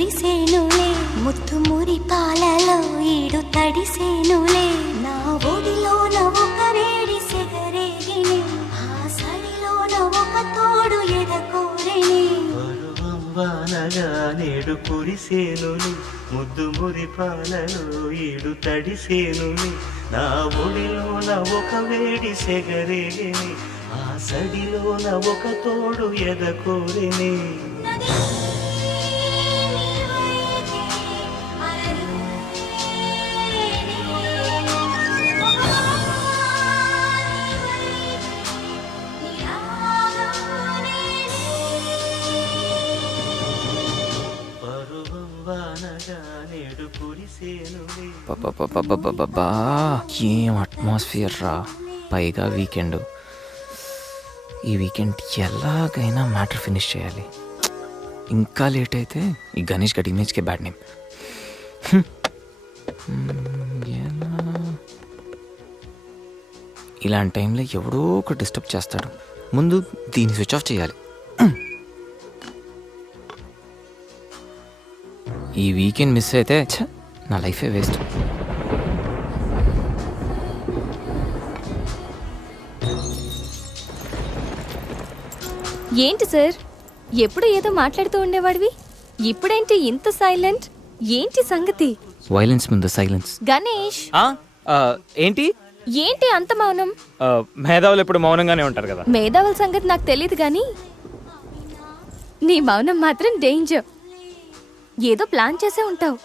కురిసేనులే ముత్తు మురి పాలలో ఈడు తడిసేనులే నా ఒడిలోన ఒక వేడి సెగరేగిని ఆ సడిలోన ఒక తోడు ఎదకోరిని వానగా నేడు కురిసేనుని ముద్దు మురి పాలలో ఈడు తడిసేనుని నా ఒడిలోన ఒక వేడి సెగరేగిని ఆ సడిలోన ఒక తోడు ఎదకోరిని ఏం అట్మాస్ఫియర్ రా. పైగా వీకెండ్. ఈ వీకెండ్ ఎలాగైనా మ్యాటర్ ఫినిష్ చేయాలి. ఇంకా లేట్ అయితే ఈ గణేష్ గడి ఇమేజ్కే బ్యాడ్ నేమ్. ఇలాంటి టైంలో ఎవడో ఒక డిస్టర్బ్ చేస్తాడు. ముందు దీన్ని స్విచ్ ఆఫ్ చేయాలి. ఈ వీకెండ్ మిస్ అయితే నా లైఫే వేస్ట్. ఏంటి సార్, ఎప్పుడు ఏదో మాట్లాడుతూ ఉండేవాడివి, ఇప్పుడేంటి ఇంత సైలెంట్? ఏంటి సంగతి? వైలెన్స్ ముందు సైలెన్స్. గణేష్ ఏంటి ఏంటి అంత మౌనం? మేధావులు ఎప్పుడు మౌనంగానే ఉంటారు కదా. మేధావుల సంగతి నాకు తెలియదు కానీ నీ మౌనం మాత్రం డేంజర్. ఏదో ప్లాన్ చేసే ఉంటావు.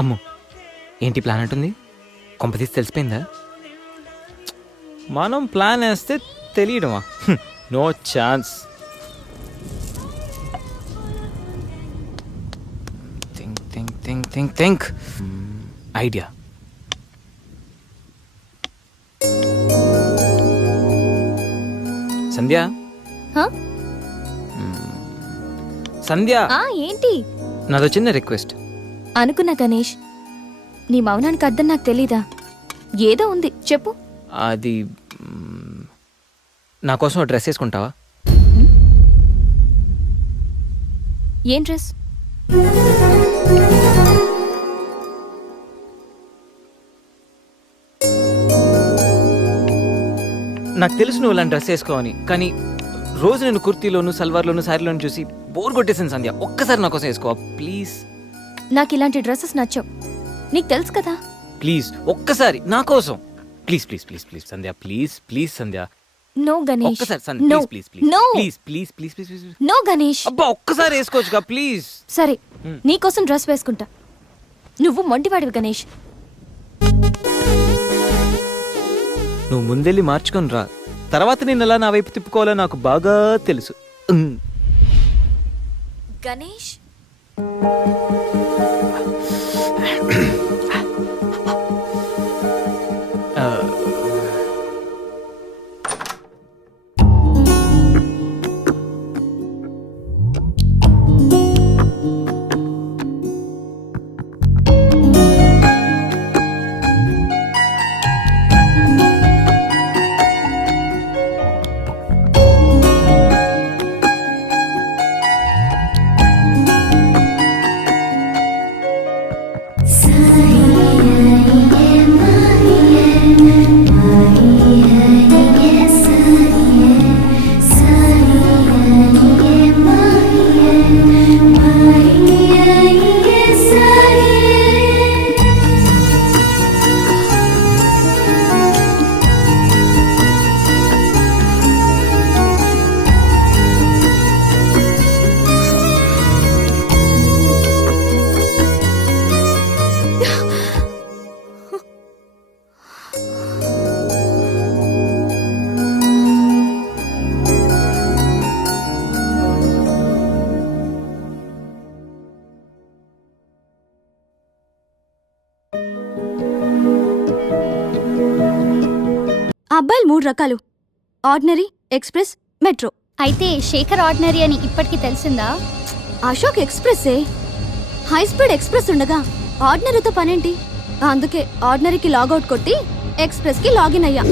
అమ్మో, ఏంటి ప్లాన్ అంటుంది? కొంపతీసి తెలిసిపోయిందా? మనం ప్లాన్ వేస్తే తెలియడమా? No chance. Think think think think think idea. Sandhya, Sandhya, ఏంటి? నాదో చిన్న రిక్వెస్ట్. అనుకున్నా గణేష్, నీ మౌనానికి అర్థం నాకు తెలీదా? ఏదో ఉంది, చెప్పు. అది నా కోసం డ్రెస్ వేసుకుంటావా? ఏం డ్రెస్? నాకు తెలుసు నువ్వు ఇలాంటి డ్రెస్ వేసుకోవని, కానీ రోజు నేను కుర్తీలోను సల్వార్లోను శారీలోను చూసి బోర్ కొట్టేసాను. సంధ్య, ఒక్కసారి నా కోసం వేసుకోవా ప్లీజ్? నాకు ఇలాంటి డ్రెస్సెస్ నచ్చవు, నీకు తెలుసు కదా. ప్లీజ్ ఒక్కసారి నా కోసం. Please please please please Sandhya, please please Sandhya. No Ganesh, ఒక్కసారి Sandhya, no please please no please please please please please. No Ganesh. అబ్బా, ఒక్కసారి వేసుకోవచ్చుగా ప్లీజ్. సరే, నీకోసం డ్రెస్ వేసుకుంటా. నువ్వు మొండివాడివి గణేష్. నువ్వు ముందెళ్ళి మార్చుకొని రా, తర్వాత నేను ఎలా నా వైపు తిప్పుకోవాలో నాకు బాగా తెలుసు. గణేష్, అబ్బాయిలు 3 రకాలు: ఆర్డినరీ, ఎక్స్ప్రెస్, మెట్రో. అయితే శేఖర్ ఆర్డినరీ అని ఇప్పటికి తెలిసిందా? అశోక్ ఎక్స్ప్రెస్సే. హై స్పీడ్ ఎక్స్ప్రెస్ ఉండగా ఆర్డినరీతో పనేంటి? అందుకే ఆర్డినరీకి లాగౌట్ కొట్టి ఎక్స్ప్రెస్కి లాగిన్ అయ్యా.